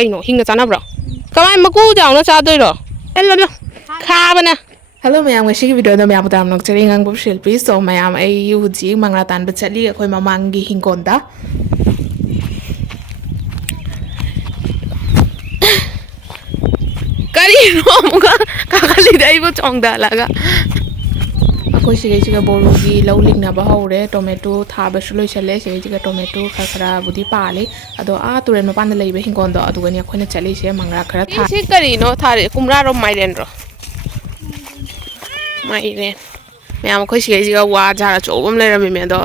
ꯀꯩꯅꯣ ꯍꯤꯡꯅ ꯆꯥꯅꯕ꯭ꯔꯣ ꯀꯃꯥꯏ ꯃꯀꯨ ꯆꯥꯎꯅ ꯆꯥꯗꯣꯏꯔꯣ ꯑꯦꯜꯂꯣ ꯈꯥꯕꯅ ꯍꯜꯂꯣ ꯃꯌꯥꯝ ꯉꯁꯤꯒꯤ ꯚꯤꯗꯤꯑꯣꯗ ꯃꯌꯥꯝ ꯇꯥꯝ ꯅꯣꯛꯆꯔꯤ ꯉꯥꯡꯕ ꯁꯤꯜꯄꯤ ꯁꯣ ꯃꯌꯥꯝ ꯑꯩ ꯍꯧꯖꯤꯛ ꯃꯪꯒ꯭ꯔꯥ ꯇꯥꯟꯕ ꯆꯠꯂꯤ ꯑꯩꯈꯣꯏ ꯃꯃꯥꯡꯒꯤ ꯍꯤꯡꯒꯣꯜꯗ ꯀꯔꯤꯅꯣ ꯑꯃꯨꯛꯀ ꯀꯥꯈꯠꯂꯤꯗ ꯑꯩꯕꯨ ꯆꯣꯡꯊꯍꯜꯂꯒ ꯑꯩꯈꯣꯏ ꯁꯤꯒꯩꯁꯤꯒ ꯕꯣꯔꯨꯒꯤ ꯂꯧ ꯂꯤꯡꯅꯕ ꯍꯧꯔꯦ ꯇꯣꯃꯦꯇꯣ ꯊꯥꯕꯁꯨ ꯂꯣꯏꯁꯜꯂꯦ ꯁꯤꯒꯩꯁꯤꯒ ꯇꯣꯃꯦꯇꯣ ꯈꯔꯕꯨꯗꯤ ꯄꯥꯜꯂꯤ ꯑꯗꯣ ꯇꯨꯔꯦꯟ ꯃꯄꯥꯟꯗ ꯂꯩꯕ ꯍꯤꯡꯒꯣꯜꯗꯣ ꯑꯗꯨꯒꯅꯤ ꯑꯩꯈꯣꯏꯅ ꯆꯠꯂꯤꯁꯦ ꯃꯪꯒ꯭ꯔꯥ ꯈꯔ ꯊꯥ ꯁꯤ ꯀꯔꯤꯅꯣ ꯊꯥꯔꯤ ꯀꯨꯝ꯭ꯔꯥꯔꯣ ꯃꯥꯏꯔꯦꯟꯔꯣ ꯃꯥꯏꯔꯦꯟ ꯃꯌꯥꯝ ꯑꯩꯈꯣꯏ ꯁꯤꯒꯩꯁꯤꯒ ꯋꯥ ꯖꯥꯔ ꯑꯆꯧꯕ ꯑꯃ ꯂꯩꯔꯝꯃꯤꯃꯦ ꯑꯗꯣ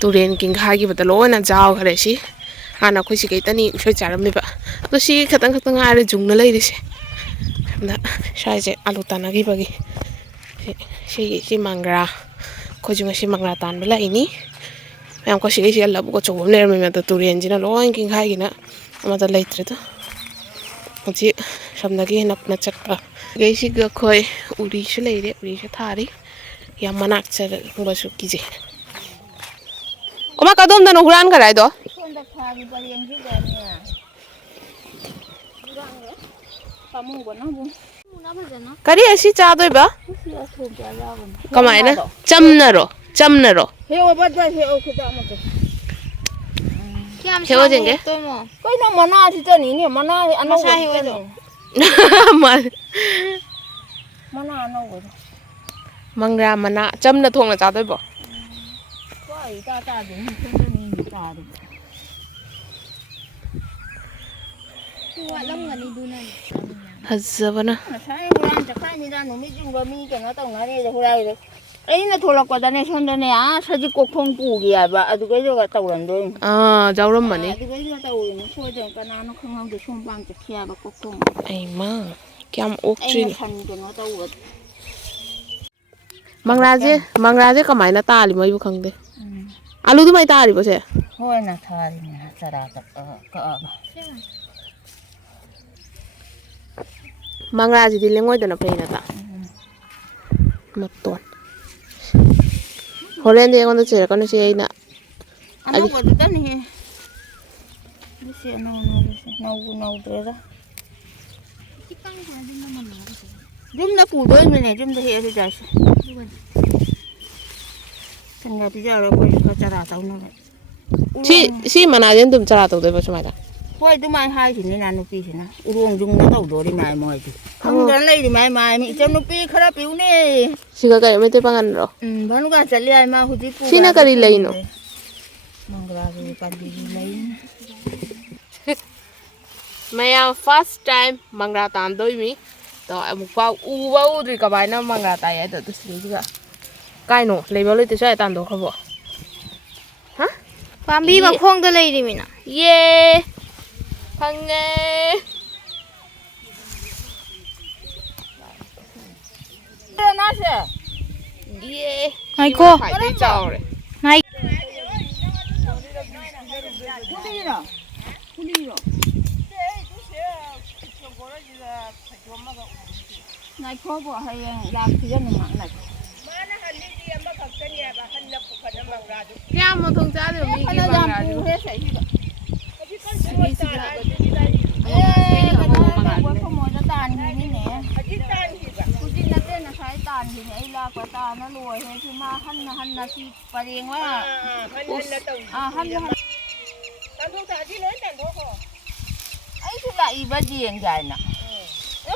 ꯇꯨꯔꯦꯟ ꯀꯤꯡꯈꯥꯏꯈꯤꯕꯗ ꯂꯣꯏꯅ ꯌꯥꯎꯈ꯭ꯔꯦ ꯁꯤ ꯍꯥꯟꯅ ꯑꯩꯈꯣꯏ ꯁꯤꯒꯩꯇꯅꯤ ꯎꯁꯣꯏ ꯆꯥꯔꯝꯃꯤꯕ ꯑꯗꯣ ꯁꯤ ꯈꯛꯇꯪ ꯉꯥꯏꯔꯦ ꯖꯨꯡꯅ ꯂꯩꯔꯤꯁꯦ ꯑꯗ ꯁ꯭ꯋꯥꯏꯁꯦ ꯑꯂꯨ ꯇꯥꯟꯅꯈꯤꯕꯒꯤ ꯁꯤ ꯃꯪꯒ꯭ꯔꯥ ꯑꯩꯈꯣꯏꯁꯨ ꯉꯁꯤ ꯃꯪꯒ꯭ꯔꯥ ꯇꯥꯟꯕ ꯂꯥꯛꯏꯅꯤ ꯃꯌꯥꯝ ꯑꯩꯈꯣꯏ ꯁꯤꯒꯩꯁꯤꯒ ꯂꯧꯕꯨꯛ ꯑꯆꯧꯕ ꯑꯃ ꯂꯩꯔꯝꯃꯤꯃꯦ ꯑꯗꯣ ꯇꯨꯔꯦꯟꯁꯤꯅ ꯂꯣꯏ ꯀꯤꯡꯈꯥꯏꯒꯤꯅ ꯑꯃꯠꯇ ꯂꯩꯇ꯭ꯔꯦꯗ ꯍꯧꯖꯤꯛ ꯁꯣꯝꯗꯒꯤ ꯅꯛꯅ ꯆꯠꯄ ꯁꯤꯒꯩꯁꯤꯒ ꯑꯩꯈꯣꯏ ꯎꯔꯤꯁꯨ ꯂꯩꯔꯦ ꯎꯔꯤꯁꯨ ꯊꯥꯔꯤ ꯌꯥꯝ ꯃꯅꯥꯛ ꯆꯪꯕꯁꯨ ꯀꯤꯖꯩ ꯑꯃ ꯀꯗꯣꯝꯗꯅꯣ ꯍꯨꯔꯥꯟꯈꯔꯦ ꯍꯥꯏꯗꯣ ꯁꯣꯝꯗ ꯊꯥꯒꯤ ꯄꯔꯦꯡꯁꯤꯗꯅꯦ ꯍꯨꯔꯥꯟꯈ꯭ꯔꯦ ꯄꯥꯝꯃꯨꯕꯅ ꯐꯖꯅ ꯀꯔꯤ ꯑꯁꯤ ꯆꯥꯗꯣꯏꯕ ꯁꯤ ꯑꯊꯣꯕ ꯌꯥꯎꯕꯅꯤ ꯀꯃꯥꯏꯅ ꯍꯦꯛꯑꯣ ꯆꯝꯅꯔꯣ ꯍꯦꯛꯑꯣ ꯕꯗ ꯍꯦꯛꯑꯣ ꯈꯨꯗ ꯑꯃꯗ ꯀꯌꯥꯝ ꯍꯦꯛꯑꯣ ꯁꯥꯡꯅ ꯌꯦꯡꯒꯦ ꯍꯦꯛꯇꯣꯏꯅꯣ ꯀꯩꯅꯣ ꯃꯅꯥꯁꯤꯗꯅꯤꯅꯦ ꯃꯅꯥ ꯑꯅꯧꯕ ꯍꯦꯛꯑꯣꯏꯗ꯭ꯔꯣ ꯃꯅꯥ ꯑꯅꯧꯕꯗꯣ ꯃꯪꯒ꯭ꯔꯥ ꯃꯅꯥ ꯆꯝꯅ ꯊꯣꯡꯅ ꯆꯥꯗꯣꯏꯕꯣ ꯁ꯭ꯋꯥꯏ ꯏꯇꯥ ꯇꯥꯗꯦꯅꯦ ꯁꯣꯝꯗꯅꯤꯅꯦ ꯇꯥꯔꯤꯕ ꯁꯤ ꯋꯥꯠꯂꯝꯒꯅꯤ ꯑꯗꯨꯅꯅꯦ ꯐꯖꯕꯅ ꯉꯁꯥꯏ ꯍꯨꯔꯥꯟ ꯆꯠꯈ꯭ꯔꯥꯅꯤꯗ ꯅꯨꯃꯤꯠ ꯌꯨꯡꯕ ꯃꯤ ꯀꯩꯅꯣ ꯇꯧꯅꯔꯦꯗ ꯍꯨꯔꯥꯏꯔꯦ ꯑꯩꯅ ꯊꯣꯛꯂꯛꯄꯗꯅꯦ ꯁꯣꯝꯗꯅꯦ ꯁꯖꯤꯛ ꯀꯣꯛꯊꯣꯡ ꯄꯨꯒꯤ ꯍꯥꯏꯕ ꯑꯗꯨꯒꯩꯗꯨꯒ ꯇꯧꯔꯝꯗꯣꯏꯅꯤ ꯌꯥꯎꯔꯝꯃꯅꯤ ꯑꯗꯨꯒꯩꯗꯨꯒ ꯇꯧꯔꯤꯅꯤ ꯁꯣꯏꯗꯅ ꯀꯅꯥꯅꯣ ꯈꯪꯍꯧꯗꯦ ꯁꯣꯝꯄꯥꯟ ꯆꯠꯈꯤ ꯍꯥꯏꯕ ꯀꯣꯛꯊꯣꯡ ꯑꯩꯃ ꯀꯌꯥꯝ ꯑꯩꯅ ꯑꯣꯛꯇ꯭ꯔꯤꯅꯣ ꯁꯟ ꯀꯩꯅꯣ ꯇꯧꯕꯗ ꯃꯪꯒ꯭ꯔꯥꯁꯦ ꯀꯃꯥꯏꯅ ꯇꯥꯜꯂꯤꯃꯣ ꯑꯩꯕꯨ ꯈꯪꯗꯦ ꯑꯂꯨꯗꯨꯃꯥꯏ ꯇꯥꯔꯤꯕꯣꯁꯦ ꯍꯣꯏꯅ ꯊꯥꯔꯤꯅꯦ ꯆꯔꯥ ꯀꯛꯑꯒ ꯃꯪꯒ꯭ꯔꯥꯁꯤꯗꯤ ꯂꯦꯡꯉꯣꯏꯗꯅ ꯐꯩ ꯅꯠꯇ꯭ꯔꯥ ꯃꯇꯣꯟ ꯍꯣꯔꯦꯟꯗꯤ ꯑꯩꯉꯣꯟꯗ ꯆꯩꯔꯛꯀꯅꯨ ꯁꯤ ꯑꯩꯅ ꯑꯅꯧꯕꯗꯨꯗꯅꯤꯍꯦ ꯁꯤ ꯑꯅꯧ ꯑꯅꯧꯕꯁꯦ ꯅꯧꯕꯨ ꯅꯧꯗ꯭ꯔꯦꯗ ꯌꯨꯝꯗ ꯄꯨꯗꯣꯏꯅꯤꯅꯦ ꯌꯨꯝꯗ ꯍꯦꯛꯑ ꯆꯥꯁꯦ ꯁꯟꯒ ꯄꯤꯖꯔꯒ ꯑꯩꯈꯣꯏꯁꯨ ꯈꯔ ꯆꯔꯥ ꯇꯧꯅꯕ ꯁꯤ ꯃꯅꯥꯁꯤꯅ ꯑꯗꯨꯝ ꯆꯔꯥ ꯇꯧꯗꯣꯏꯕ ꯁꯨꯃꯥꯏꯅ ꯍꯣꯏ ꯑꯗꯨꯃꯥꯏꯅ ꯍꯥꯏꯁꯤꯅꯤꯅ ꯅꯨꯄꯤꯁꯤꯅ ꯎꯔꯣꯡ ꯖꯨꯡꯅ ꯇꯧꯗꯣꯔꯤ ꯃꯥꯏ ꯃꯣꯏꯗꯤ ꯑꯣ ꯈꯪꯗꯅ ꯂꯩꯔꯤ ꯃꯥꯏ ꯏꯆꯟ ꯅꯨꯄꯤ ꯈꯔ ꯄꯤꯎꯅꯦ ꯁꯤꯒ ꯀꯔꯤ ꯃꯩꯇꯩ ꯄꯥꯉꯟꯔꯣ ꯚꯥꯅꯨꯒꯥ ꯆꯠꯂꯤ ꯍꯥꯏ ꯃꯥ ꯍꯧꯖꯤꯛ ꯄꯨꯒꯦ ꯁꯤꯅ ꯍꯥꯏꯕ꯭ꯔꯥ ꯀꯔꯤ ꯂꯩꯅꯣ ꯈꯪꯗꯦ ꯃꯪꯒ꯭ꯔꯥꯒꯤ ꯄꯥꯟꯕꯤꯒꯤ ꯂꯩꯅꯤ ꯃꯌꯥꯝ ꯐꯥꯔꯁ ꯇꯥꯏꯝ ꯃꯪꯒ꯭ꯔꯥ ꯇꯥꯟꯗꯣꯏꯃꯤ ꯇꯣ ꯑꯃꯨꯛꯐꯥꯎ ꯎꯕ ꯎꯗ꯭ꯔꯤ ꯀꯃꯥꯏꯅ ꯃꯪꯒ꯭ꯔꯥ ꯇꯥꯏ ꯍꯥꯏꯗꯣ ꯑꯗꯨ ꯁꯤꯒ ꯀꯥꯏꯅꯣ ꯂꯩꯕ ꯂꯩꯇꯦ ꯁ꯭ꯋꯥꯏ ꯇꯥꯟꯊꯣꯛꯈ꯭ꯔꯕꯣ ꯍꯥ ꯄꯥꯝꯕꯤ ꯃꯈꯣꯡꯗ ꯂꯩꯔꯤꯃꯤꯅ ꯌꯦ ꯐꯪꯉꯦ ꯌꯦ ꯉꯥꯏꯈꯣ ꯈ꯭ꯋꯥꯏꯗꯩ ꯆꯥꯎꯔꯦ ꯉꯥꯏꯈꯣꯕꯣ ꯍꯌꯦꯡ ꯂꯥꯛꯈꯤꯒꯅꯨ ꯃꯥ ꯉꯥꯏꯈꯣ ꯀꯌꯥꯝ ꯃꯊꯣꯡ ꯆꯥꯗꯣꯏꯕ ꯃꯤꯒꯤ ꯃꯪꯒ꯭ꯔꯥꯁꯤꯕꯨ ꯁꯤꯒꯤꯁꯤꯒ ꯍꯧꯖꯤꯛ ꯅꯠꯇꯦ ꯉꯁꯥꯏ ꯇꯥꯟꯈꯤꯅꯤ ꯑꯩ ꯂꯥꯛꯄ ꯇꯥꯅ ꯂꯣꯏꯔꯦ ꯁꯤ ꯃꯥ ꯍꯟꯅ ꯁꯤ ꯄꯔꯦꯡ ꯑꯩꯁꯨ ꯂꯥꯛꯏꯕ ꯌꯦꯡꯒꯦ ꯍꯥꯏꯅ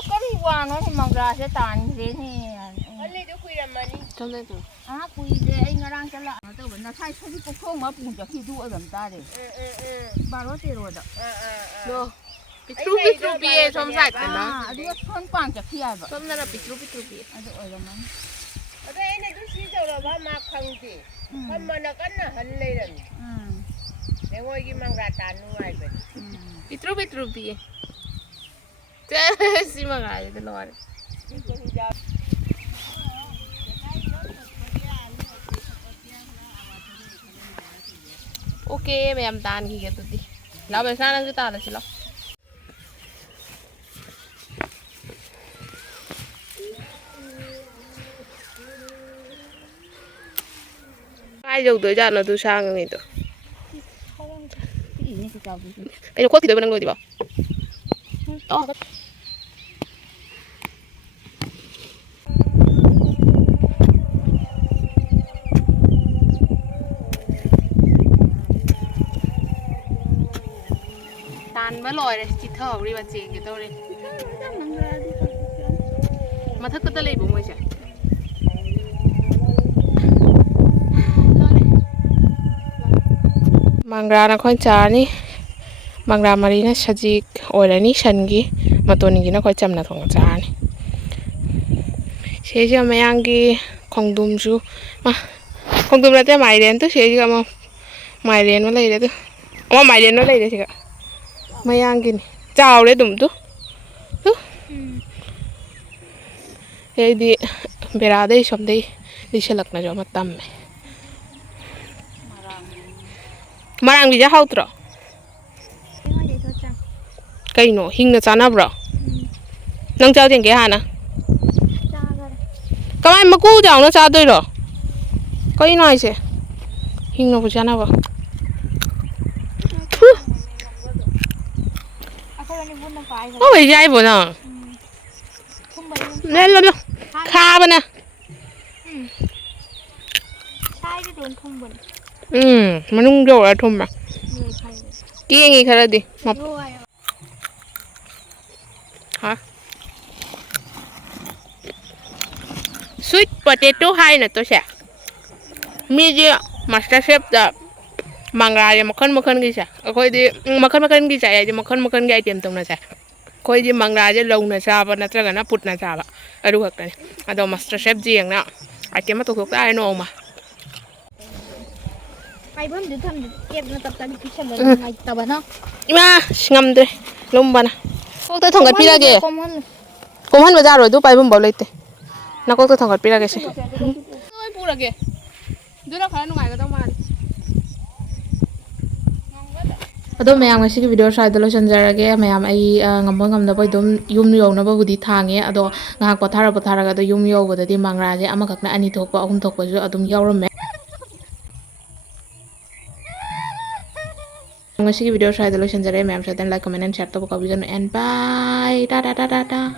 ꯀꯔꯤ ꯋꯥꯅꯣ ꯃꯪꯒ꯭ꯔꯥꯁꯦ ꯇꯥꯟꯈ꯭ꯔꯦꯅꯦ ꯀꯨꯏꯗꯦ ꯑꯩ ꯉꯔꯥꯡ ꯆꯠꯂꯛꯑ ꯇꯧꯕ ꯉꯁꯥꯏ ꯁꯖꯤꯛ ꯀꯣꯛꯊꯣꯡ ꯄꯨ ꯆꯠꯈꯤꯗꯨ ꯑꯣꯏꯔꯝ ꯇꯥꯔꯦ ꯕꯥꯔꯣ ꯇꯦꯔꯣꯗ ꯄꯤꯇ꯭ꯔꯨ ꯄꯤꯇ꯭ꯔꯨ ꯄꯤꯌꯦ ꯁꯣꯝ ꯁꯥꯏꯗꯇꯅ ꯑꯗꯨꯒ ꯁꯣꯟ ꯄꯥꯟ ꯆꯠꯈꯤ ꯍꯥꯏꯕ ꯁꯣꯝꯗꯅ ꯄꯤꯇ꯭ꯔꯨ ꯄꯤꯇ꯭ꯔꯨ ꯄꯤꯌꯦ ꯑꯗꯨ ꯑꯣꯏꯔꯝꯃꯅꯤ ꯑꯗꯣ ꯑꯩꯅ ꯑꯗꯨ ꯁꯤ ꯇꯧꯔꯕ ꯃꯥ ꯈꯪꯗꯦ ꯐꯝꯃꯅ ꯀꯟꯅ ꯍꯟ ꯂꯩꯔꯝꯃꯤ ꯂꯩꯉꯣꯏꯒꯤ ꯃꯪꯒ꯭ꯔꯥ ꯇꯥꯟ ꯅꯨꯡꯉꯥꯏꯕꯅꯤ ꯄꯤꯇ꯭ꯔꯨ ꯄꯤꯇ꯭ꯔꯨ ꯄꯤꯌꯦ ꯁꯤ ꯃꯪꯒ꯭ꯔꯥꯁꯤꯗꯤ ꯂꯣꯏꯔꯦ ꯑꯣꯀꯦ ꯃꯌꯥꯝ ꯇꯥꯟꯈꯤꯒꯦ ꯑꯗꯨꯗꯤ ꯂꯥꯛꯑꯣ ꯕꯦꯁꯅꯥ ꯅꯪꯁꯨ ꯇꯥꯜꯂꯁꯤ ꯂꯥꯛꯑꯣ ꯀꯥꯏ ꯌꯧꯗꯣꯏꯖꯥꯠꯅꯣ ꯑꯗꯨ ꯁꯥꯡꯉꯤꯗꯣ ꯑꯩꯅ ꯈꯣꯠꯈꯤꯗꯣꯏꯕ ꯅꯪ ꯂꯣꯏꯗ꯭ꯔꯤꯕꯣ อ๋อตานมาลอยเลยจิตเท่ารีบเจงกี่ตัวเลยมาทักก็ตะเลยบุ้งไว้ใช่Mangra na khoi cha ni mangra mari na sajik oila ni shangi matoni gi na khoi cham na thong cha ni se ja mayang gi khongdum ju ma khongdum la te mai ren tu se ga ma mai ren ma lai de tu ma mai ren ma lai de se ga mayang gi ni chao le dum tu tu e di bera dei som dei di selak na jo ma tam Marang bija hautro cây nổ hình nó chán bro nâng trao tiền cái hà nè các bạn mà cú chồng nó chán tôi rồi có ý nói chứ hình nó chán bro nó bị dai bữa nào lên lên kha bên nèมันนุ่งโยอะไรทุ่มอ่ะกี้ยังไงคะดิมาฮะ sweet potato ให้นะตัวแฉะมีเยอะมาสเตอร์เชฟจะมังรายมาขึ้นกี่แฉะค่อยดีมาขึ้นกี่แฉะจะมาขึ้นกี่ไอเทมตรงนั้นแฉะค่อยดีมังรายจะลงนะชาบนะจะกันนะปุดนะชาบอะดูหักกันอะดูมาสเตอร์เชฟจีอย่างน่ะไอเทมมาถูกได้น้องมาไปเพิ่มเดี๋ยวทำเก็บมาตับตันพิชเลยไงตับเนาะมางำเลยลมบ้านะพวกเธอทองกัดพี่ละเกะผมหันมาจ้าเลยดูไปผมบอกเลยเตะนักพวกเธอทองกัดพี่ละเกะสิไม่พูดละเกะดูนะเขาหนุ่มใหม่ก็ต้องมาAduh, mayam ngasih ke video saya dulu senjara ke, mayam ai ngambang dapat yum na ba budi thange, aduh ngahak pathara ga yum budi di mangra je, ama kakna ani thokpa ahum thokpa jo adum yauram me. Ngasih ke video saya dulu senjara mayam saya like comment and share to and bye, da.